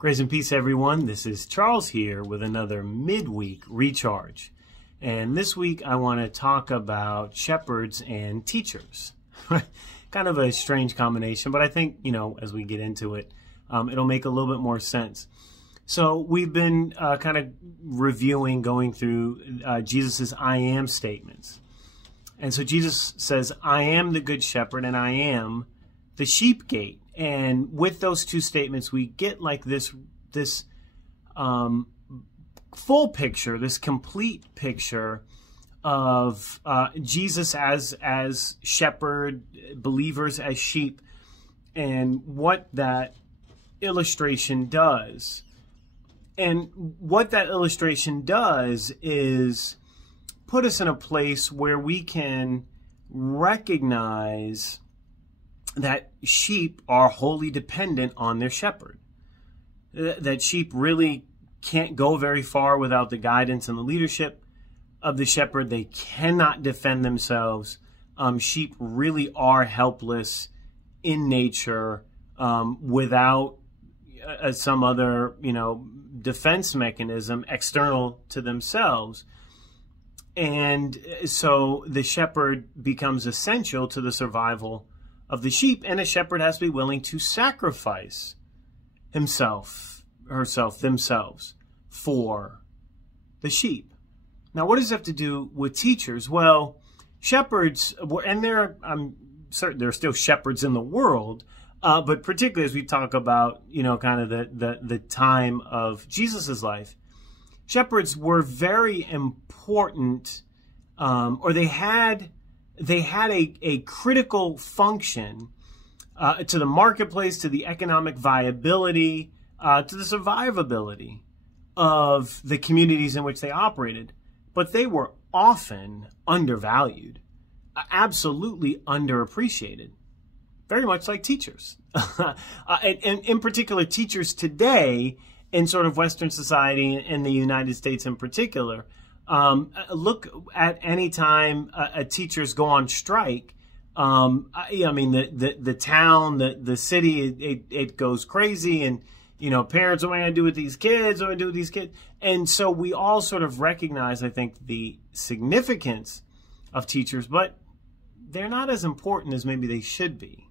Grace and peace, everyone. This is Charles here with another Midweek Recharge. And this week I want to talk about shepherds and teachers. Kind of a strange combination, but I think, as we get into it, it'll make a little bit more sense. So we've been kind of going through Jesus's I am statements. And so Jesus says, I am the good shepherd and I am the sheep gate. And with those two statements, we get like this full picture, this complete picture of Jesus as shepherd, believers as sheep, and what that illustration does. And what that illustration does is put us in a place where we can recognize that sheep are wholly dependent on their shepherd. That sheep really can't go very far without the guidance and the leadership of the shepherd. They cannot defend themselves. Sheep really are helpless in nature without some other, defense mechanism external to themselves. And so the shepherd becomes essential to the survival of the sheep, and a shepherd has to be willing to sacrifice themselves for the sheep. Now, what does that have to do with teachers? Well, shepherds, and I'm certain there are still shepherds in the world, but particularly as we talk about, kind of the time of Jesus's life, shepherds were very important, or they had a critical function to the marketplace, to the economic viability, to the survivability of the communities in which they operated. But they were often undervalued, absolutely underappreciated, very much like teachers. And in particular, teachers today in sort of Western society, in the United States in particular, look at any time teachers go on strike. The town, the city, it goes crazy, and parents, what am I going to do with these kids? What am I going to do with these kids? And so we all sort of recognize, I think, the significance of teachers, but they're not as important as maybe they should be.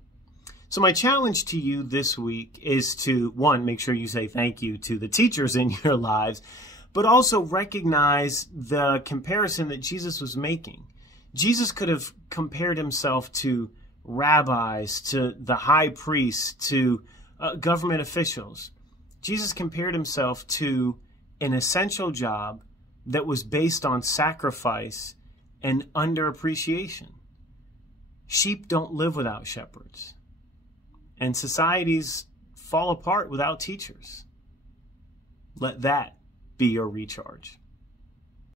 So my challenge to you this week is to, one, make sure you say thank you to the teachers in your lives, but also recognize the comparison that Jesus was making. Jesus could have compared himself to rabbis, to the high priests, to government officials. Jesus compared himself to an essential job that was based on sacrifice and underappreciation. Sheep don't live without shepherds, and societies fall apart without teachers. Let that be your recharge.